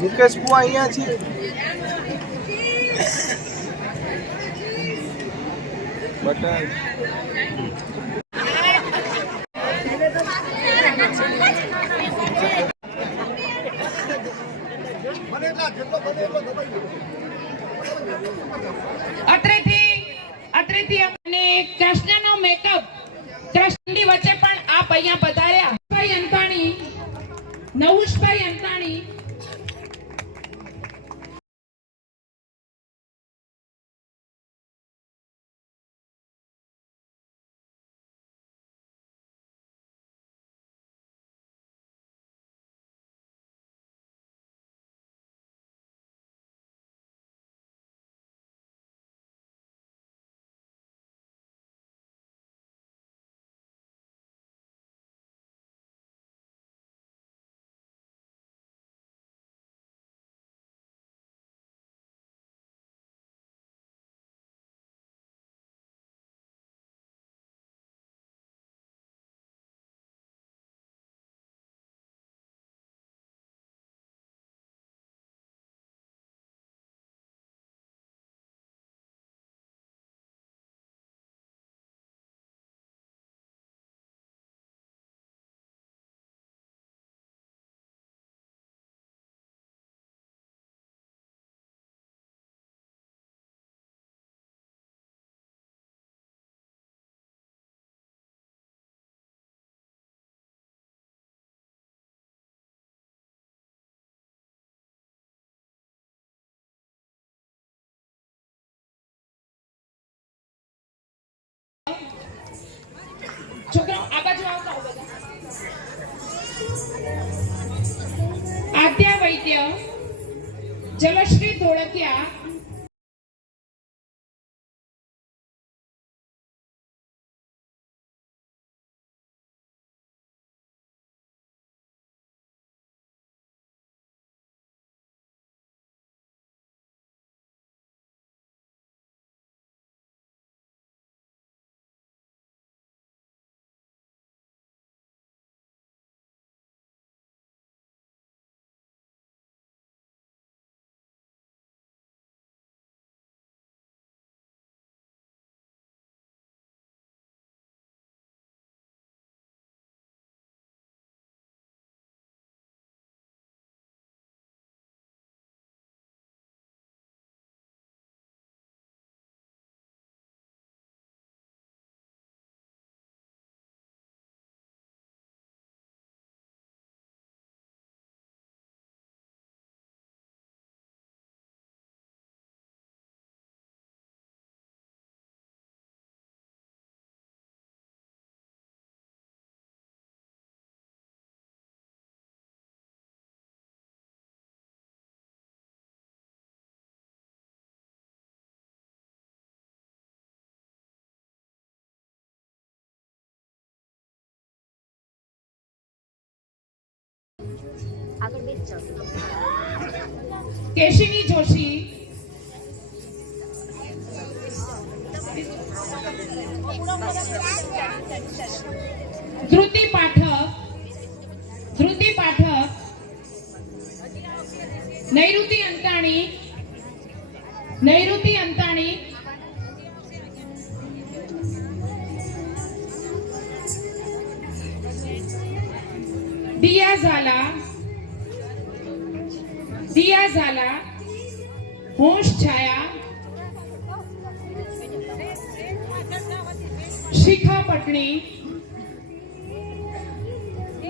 મુકેશ કુવા અહીંયા છે બટર અત્રેથી અત્રેથી અને કૃષ્ણનો મેકઅપ કૃષ્ણની વચ્ચે પણ આપ અહીંયા પધાર્યા. અંતાણી નવુશભાઈ જલશ્રી ધોળકિયા केशिनी जोशी. श्रुती पाठक. श्रुती पाठक. नैऋती अंताणी. नैऋती अंताणी. दिया झाला. દિયા ઝાલા હોશ છાયા શિખા પટણી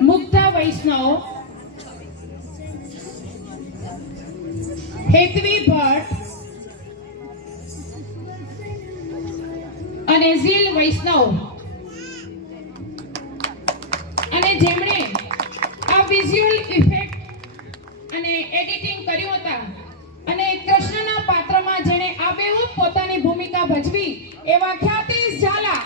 મુગ્ધા વૈષ્ણવ હેતવી ભટ્ટ અને ઝીલ વૈષ્ણવ. અને જેમણે આ વિઝ્યુઅલ એડિટિંગ કર્યું હતા. અને કૃષ્ણના પાત્રમાં જેણે આબેહૂબ પોતાની ભૂમિકા ભજવી એવા ખ્યાતિ ઝાલા.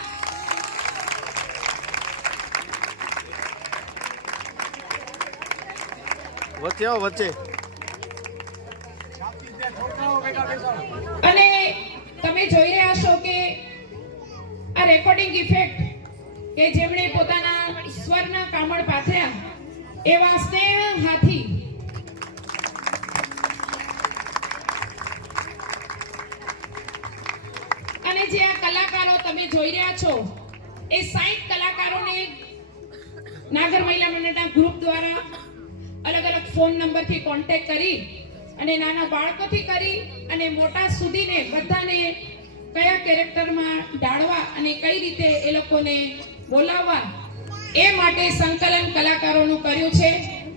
વચ્ચે આવો વચ્ચે. અને તમે જોઈ રહ્યા છો કે આ રેકોર્ડિંગ ઇફેક્ટ કે જેમણે પોતાના સ્વરના કામળ પાથર્યા એવા સ્નેહ હાથી અને જે આ કલાકારો તમે જોઈ રહ્યા છો, એ 60 કલાકારોને નાગર મહિલા મંડળના ગ્રુપ દ્વારા અલગ અલગ ફોન નંબરથી કોન્ટેક્ટ કરી અને નાના બાળકોથી કરી અને મોટા સુધીને બધાને કયા કેરેક્ટરમાં ઢાળવા અને કઈ રીતે એ લોકોને બોલાવવા, એ માટે સંકલન કલાકારોનું કર્યું છે.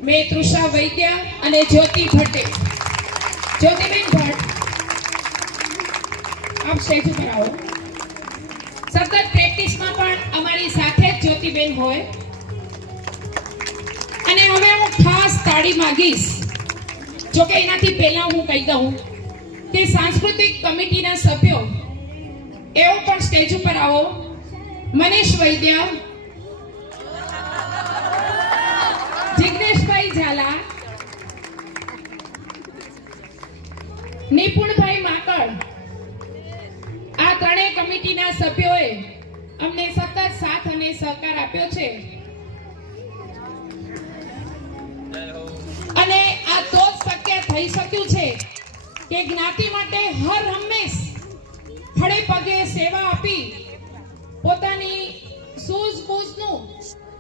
મેં તૃષા વૈદ્ય અને જ્યોતિ ભટ્ટે. જ્યોતિબેન ભટ્ટ આપ સ્ટેજ ઉપર આવો. સતત પ્રેક્ટિસમાં પણ અમારી સાથે જ જ્યોતિબેન હોય. અને હવે હું ખાસ તાળી માંગીશ. જો કે એનાથી પહેલા હું કહી દઉં કે સાંસ્કૃતિક કમિટીના સભ્યો, એવો પણ સ્ટેજ ઉપર આવો. મનીષ વૈદ્ય, જિગ્નેશભાઈ ઝાલા, નિપુણભાઈ માકડ ત્રણેય કમિટીના સભ્યોએ અમને સતત સાથ અને સહકાર આપ્યો છે. અને આ તો શક્ય થઈ શક્યું છે કે જ્ઞાતિ માટે હર હંમેશ ખડે પગે સેવા આપી પોતાની સૂઝબૂઝનું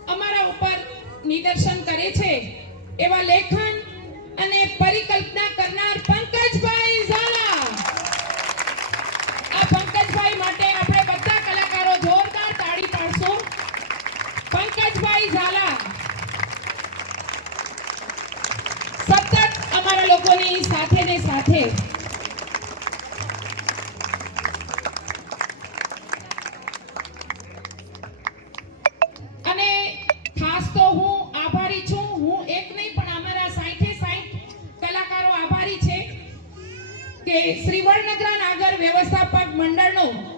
અમારા ઉપર નિદર્શન કરે છે. એવા લેખન અને પરિકલ્પના કરનાર પંકજભાઈ ઝાલા આ પંકજભાઈ માટે આપણે બધા કલાકારો જોરદાર તાળી પાડશું પંકજભાઈ ઝાલા. સતત અમારા લોકોની સાથે ને સાથે અને ખાસ તો હું આભારી છું, હું એક નહીં, પણ અમારા સાઠે સાઠ કલાકારો આભારી છે કે શ્રી વડનગરા નાગર વ્યવસ્થાપક મંડળનો